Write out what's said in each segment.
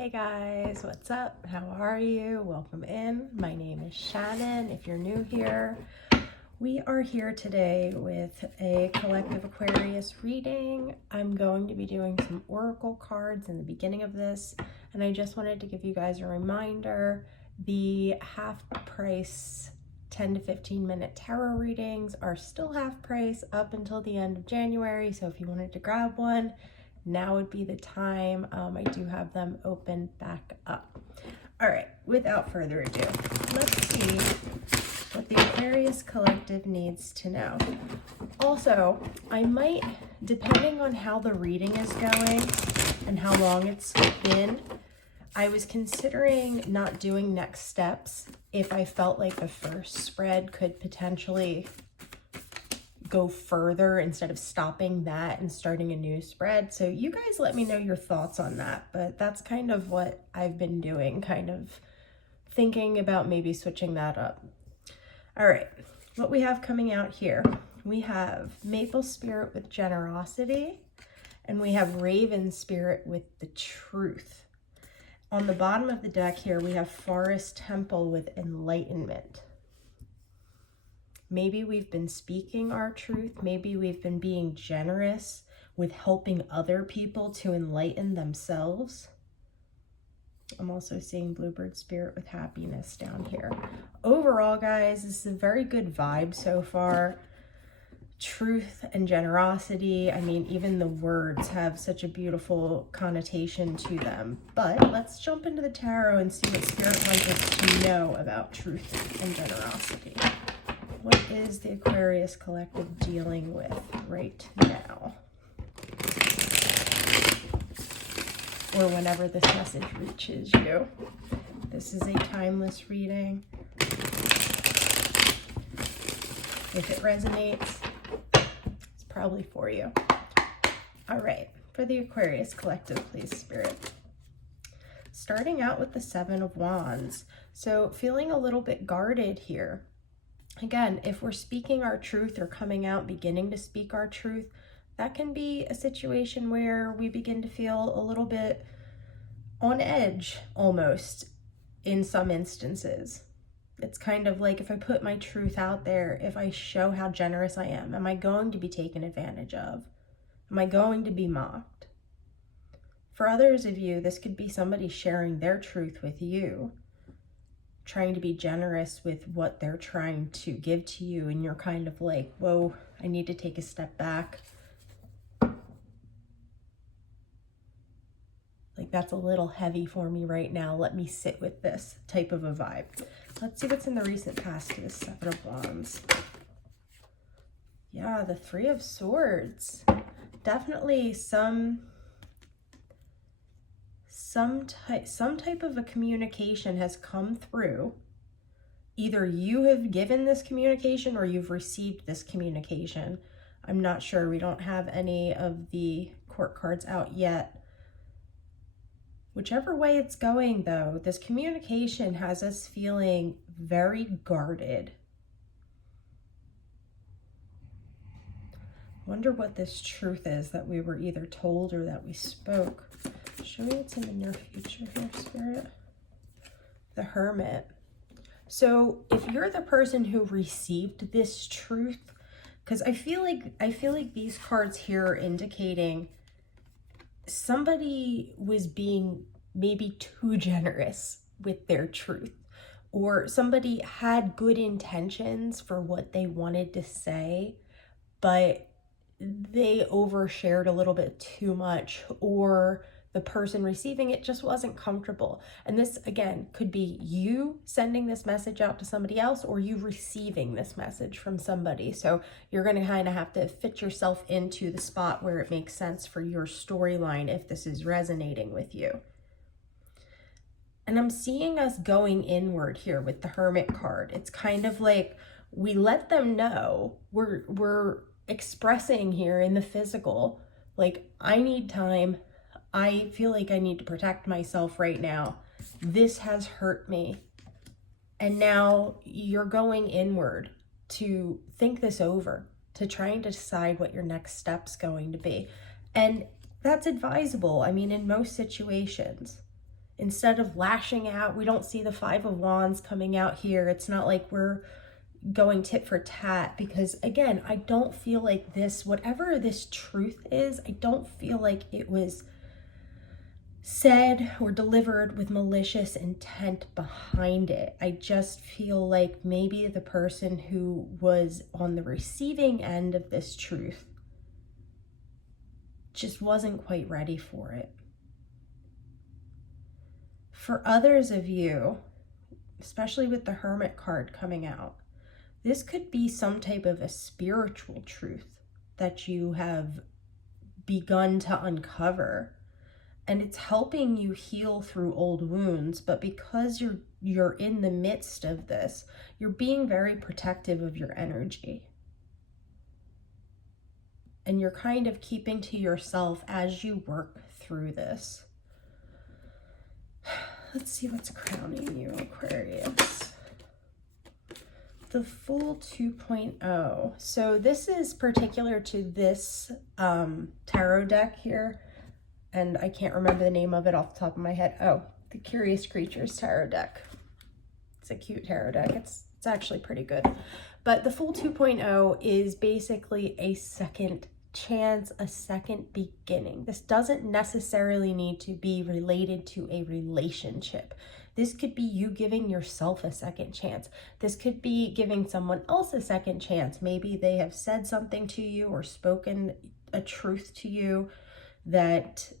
Hey guys, what's up? How are you? Welcome in. My name is Shannon. If you're new here, we are here today with a collective Aquarius reading. I'm going to be doing some oracle cards in the beginning of this, and I just wanted to give you guys a reminder. The half price 10 to 15 minute tarot readings are still half price up until the end of January, so if you wanted to grab one, now would be the time. I do have them open back up. All right, without further ado, let's see what the Aquarius Collective needs to know. Also, I might, depending on how the reading is going and how long it's been, I was considering not doing next steps if I felt like the first spread could potentially go further instead of stopping that and starting a new spread. So you guys let me know your thoughts on that, but that's kind of what I've been doing, kind of thinking about maybe switching that up. All right, what we have coming out here, we have Maple Spirit with Generosity, and we have Raven Spirit with the Truth. On the bottom of the deck here, we have Forest Temple with Enlightenment. Maybe we've been speaking our truth. Maybe we've been being generous with helping other people to enlighten themselves. I'm also seeing Bluebird Spirit with Happiness down here. Overall, guys, this is a very good vibe so far. Truth and generosity. I mean, even the words have such a beautiful connotation to them. But let's jump into the tarot and see what Spirit wants us to know about truth and generosity. What is the Aquarius Collective dealing with right now? Or whenever this message reaches you. This is a timeless reading. If it resonates, it's probably for you. All right, for the Aquarius Collective, please, Spirit. Starting out with the Seven of Wands. So feeling a little bit guarded here. Again, if we're speaking our truth or coming out, beginning to speak our truth, that can be a situation where we begin to feel a little bit on edge almost in some instances. It's kind of like if I put my truth out there, if I show how generous I am I going to be taken advantage of? Am I going to be mocked? For others of you, this could be somebody sharing their truth with you, trying to be generous with what they're trying to give to you, and you're kind of like, whoa, I need to take a step back. Like, that's a little heavy for me right now. Let me sit with this type of a vibe. Let's see what's in the recent past to the Seven of Wands. Yeah, the Three of Swords. Definitely some type of a communication has come through. Either you have given this communication or you've received this communication. I'm not sure. We don't have any of the court cards out yet. Whichever way it's going, though, this communication has us feeling very guarded. Wonder what this truth is that we were either told or that we spoke. Show me what's in the near future here, Spirit. The Hermit. So if you're the person who received this truth, because I feel like these cards here are indicating somebody was being maybe too generous with their truth, or somebody had good intentions for what they wanted to say, but they overshared a little bit too much, or the person receiving it just wasn't comfortable. And this, again, could be you sending this message out to somebody else or you receiving this message from somebody. So you're going to kind of have to fit yourself into the spot where it makes sense for your storyline if this is resonating with you. And I'm seeing us going inward here with the Hermit card. It's kind of like we let them know we're expressing here in the physical, like, I need time. I feel like I need to protect myself right now. This has hurt me. And now you're going inward to think this over, to trying to decide what your next step's going to be. And that's advisable. I mean, in most situations, Instead of lashing out, we don't see the Five of Wands coming out here. It's not like we're going tit for tat, because again, I don't feel like this, whatever this truth is, I don't feel like it was said or delivered with malicious intent behind it. I just feel like maybe the person who was on the receiving end of this truth just wasn't quite ready for it. For others of you, especially with the Hermit card coming out, this could be some type of a spiritual truth that you have begun to uncover, and it's helping you heal through old wounds. But because you're in the midst of this, you're being very protective of your energy. And you're kind of keeping to yourself as you work through this. Let's see what's crowning you, Aquarius. The Fool 2.0. So this is particular to this tarot deck here. And I can't remember the name of it off the top of my head. Oh, the Curious Creatures Tarot deck. It's a cute tarot deck. It's actually pretty good. But the Fool 2.0 is basically a second chance, a second beginning. This doesn't necessarily need to be related to a relationship. This could be you giving yourself a second chance. This could be giving someone else a second chance. Maybe they have said something to you or spoken a truth to you that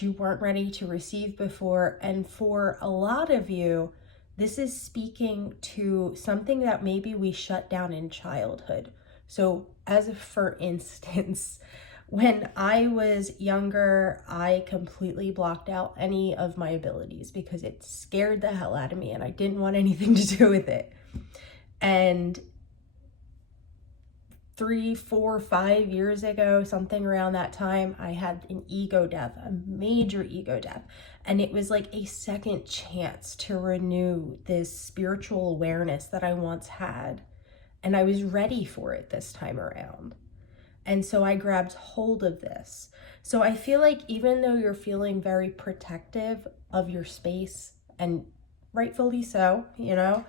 you weren't ready to receive before. And for a lot of you, this is speaking to something that maybe we shut down in childhood. So as for instance, when I was younger, I completely blocked out any of my abilities because it scared the hell out of me and I didn't want anything to do with it. And 3, 4, 5 years ago, something around that time, I had an ego death, a major ego death. And it was like a second chance to renew this spiritual awareness that I once had. And I was ready for it this time around. And so I grabbed hold of this. So I feel like even though you're feeling very protective of your space, and rightfully so, you know,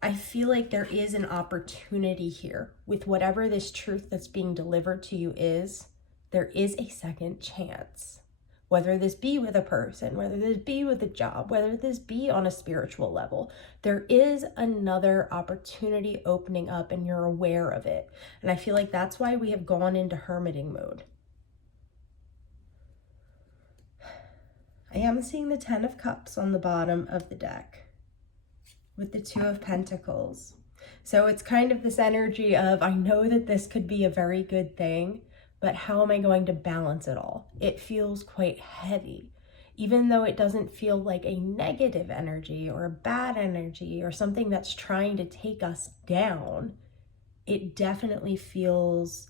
I feel like there is an opportunity here with whatever this truth that's being delivered to you is. There is a second chance, whether this be with a person, whether this be with a job, whether this be on a spiritual level. There is another opportunity opening up and you're aware of it. And I feel like that's why we have gone into hermiting mode. I am seeing the 10 of Cups on the bottom of the deck, with the 2 of Pentacles. So it's kind of this energy of, I know that this could be a very good thing, but how am I going to balance it all? It feels quite heavy. Even though it doesn't feel like a negative energy or a bad energy or something that's trying to take us down, it definitely feels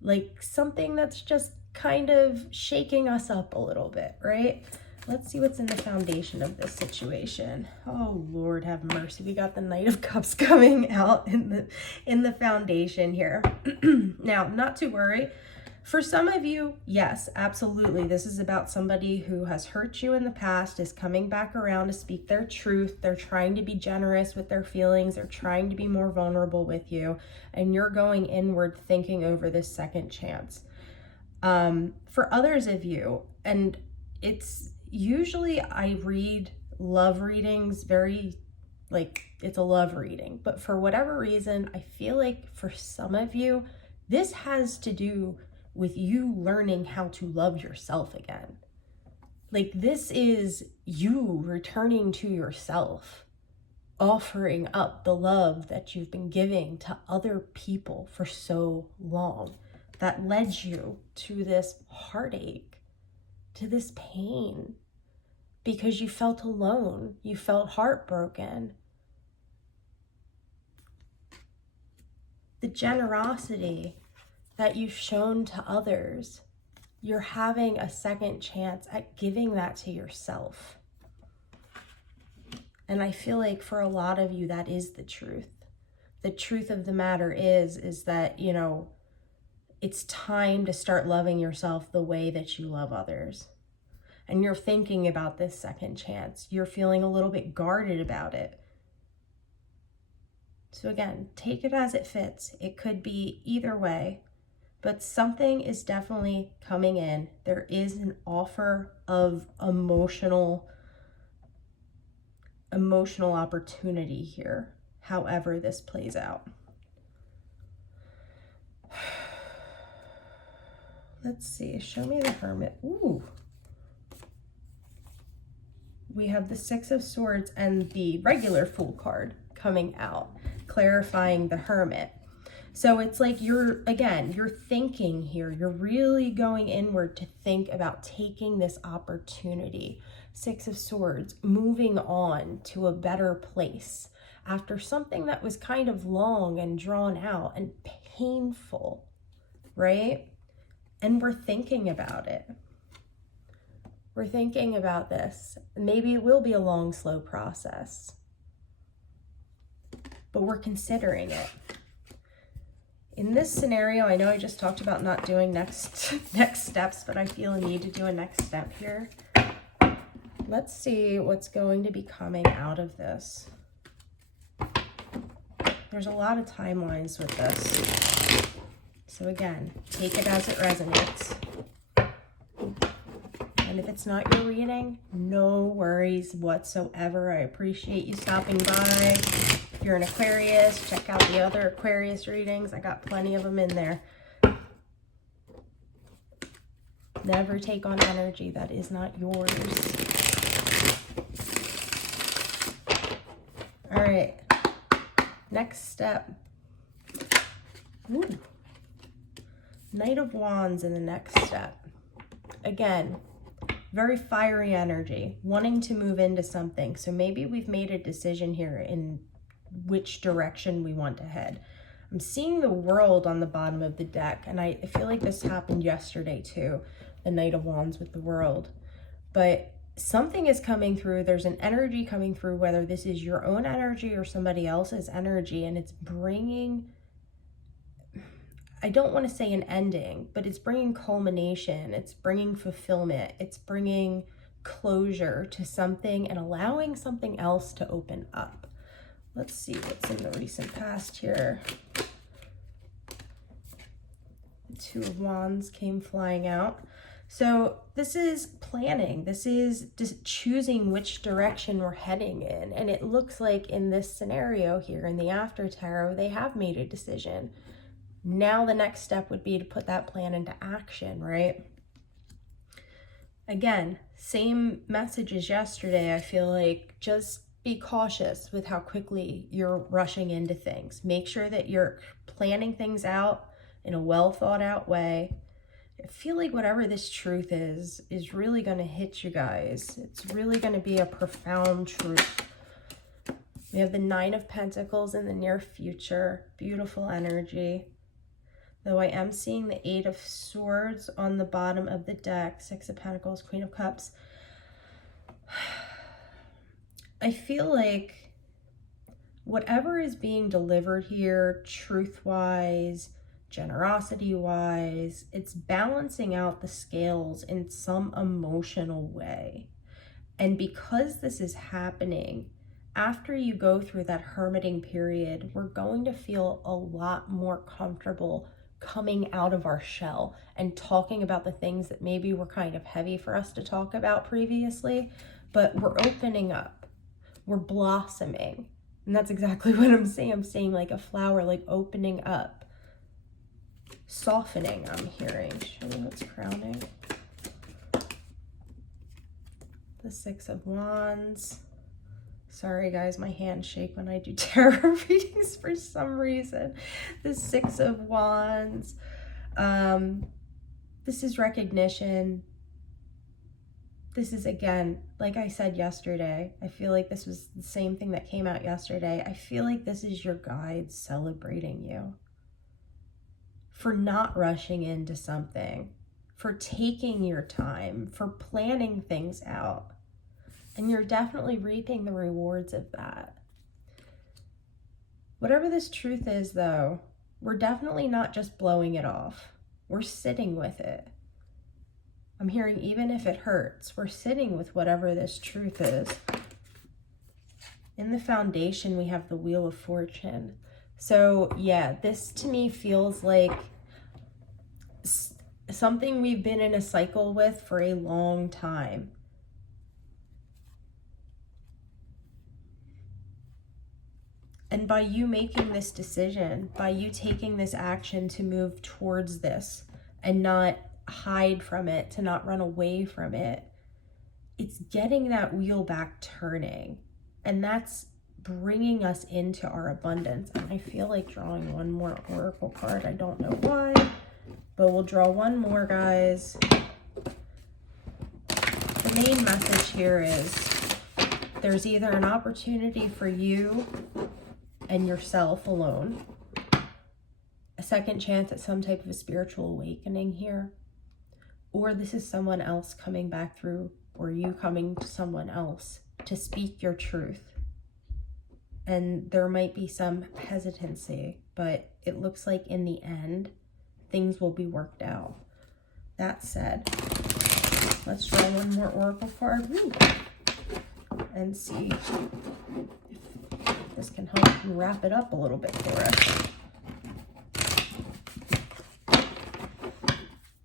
like something that's just kind of shaking us up a little bit, right? Let's see what's in the foundation of this situation. Oh, Lord, have mercy. We got the Knight of Cups coming out in the foundation here. Now, not to worry. For some of you, yes, absolutely. This is about somebody who has hurt you in the past, is coming back around to speak their truth. They're trying to be generous with their feelings. They're trying to be more vulnerable with you. And you're going inward thinking over this second chance. For others of you, and it's usually I read love readings very like it's a love reading, but for whatever reason, I feel like for some of you, this has to do with you learning how to love yourself again. Like this is you returning to yourself, offering up the love that you've been giving to other people for so long that led you to this heartache, to this pain, because you felt alone, you felt heartbroken. The generosity that you've shown to others, you're having a second chance at giving that to yourself. And I feel like for a lot of you, that is the truth. The truth of the matter is that, you know, it's time to start loving yourself the way that you love others. And you're thinking about this second chance. You're feeling a little bit guarded about it. So again, take it as it fits. It could be either way, but something is definitely coming in. There is an offer of emotional opportunity here, however this plays out. Let's see, show me the Hermit. Ooh. We have the Six of Swords and the regular Fool card coming out, clarifying the Hermit. So it's like you're thinking here. You're really going inward to think about taking this opportunity. Six of Swords, moving on to a better place after something that was kind of long and drawn out and painful, right? And we're thinking about it. We're thinking about this. Maybe it will be a long, slow process, but we're considering it. In this scenario, I know I just talked about not doing next steps, but I feel a need to do a next step here. Let's see what's going to be coming out of this. There's a lot of timelines with this. So again, take it as it resonates. And if it's not your reading, no worries whatsoever. I appreciate you stopping by. If you're an Aquarius, check out the other Aquarius readings. I got plenty of them in there. Never take on energy that is not yours. All right, next step. Ooh. Knight of Wands in the next step. Again, very fiery energy, wanting to move into something. So maybe we've made a decision here in which direction we want to head. I'm seeing the World on the bottom of the deck, and I feel like this happened yesterday too, the Knight of Wands with the World. But something is coming through. There's an energy coming through, whether this is your own energy or somebody else's energy, and it's bringing, I don't want to say an ending, but it's bringing culmination. It's bringing fulfillment. It's bringing closure to something and allowing something else to open up. Let's see what's in the recent past here. The Two of Wands came flying out. So this is planning. This is just choosing which direction we're heading in. And it looks like in this scenario here in the After Tarot, they have made a decision. Now the next step would be to put that plan into action, right? Again, same message as yesterday. I feel like just be cautious with how quickly you're rushing into things. Make sure that you're planning things out in a well thought out way. I feel like whatever this truth is really going to hit you guys. It's really going to be a profound truth. We have the Nine of Pentacles in the near future. Beautiful energy. Though I am seeing the Eight of Swords on the bottom of the deck. Six of Pentacles, Queen of Cups. I feel like whatever is being delivered here, truth-wise, generosity-wise, it's balancing out the scales in some emotional way. And because this is happening, after you go through that hermiting period, we're going to feel a lot more comfortable coming out of our shell and talking about the things that maybe were kind of heavy for us to talk about previously, but we're opening up. We're blossoming. And that's exactly what I'm saying. I'm saying like a flower, like opening up. Softening, I'm hearing. Show me what's crowning. The Six of Wands. Sorry guys, my hands shake when I do tarot readings for some reason. The Six of Wands. This is recognition. This is, again, like I said yesterday, I feel like this was the same thing that came out yesterday. I feel like this is your guides celebrating you for not rushing into something, for taking your time, for planning things out. And you're definitely reaping the rewards of that. Whatever this truth is, though, we're definitely not just blowing it off. We're sitting with it. I'm hearing even if it hurts, we're sitting with whatever this truth is. In the foundation, we have the Wheel of Fortune. So yeah, this to me feels like something we've been in a cycle with for a long time. And by you making this decision, by you taking this action to move towards this and not hide from it, to not run away from it, it's getting that wheel back turning. And that's bringing us into our abundance. And I feel like drawing one more oracle card. I don't know why, but we'll draw one more, guys. The main message here is there's either an opportunity for you and yourself alone, a second chance at some type of a spiritual awakening here, or this is someone else coming back through, or you coming to someone else to speak your truth. And there might be some hesitancy, but it looks like in the end, things will be worked out. That said, let's draw one more oracle card and see if this can help wrap it up a little bit for us.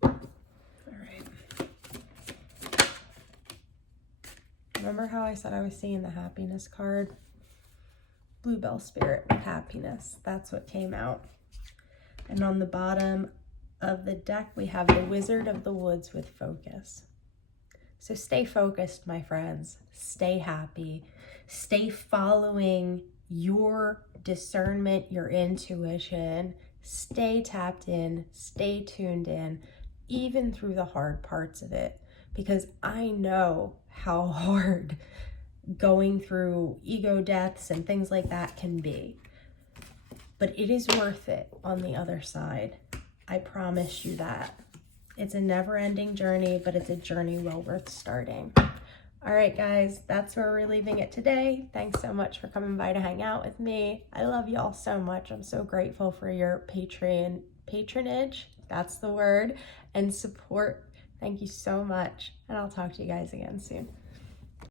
All right. Remember how I said I was seeing the happiness card? Bluebell spirit of happiness. That's what came out. And on the bottom of the deck, we have the Wizard of the Woods with focus. So stay focused, my friends. Stay happy. Stay following your discernment, your intuition. Stay tapped in, stay tuned in, even through the hard parts of it. Because I know how hard going through ego deaths and things like that can be. But it is worth it on the other side. I promise you that. It's a never-ending journey, but it's a journey well worth starting. All right, guys, that's where we're leaving it today. Thanks so much for coming by to hang out with me. I love you all so much. I'm so grateful for your patronage, that's the word, and support. Thank you so much, and I'll talk to you guys again soon.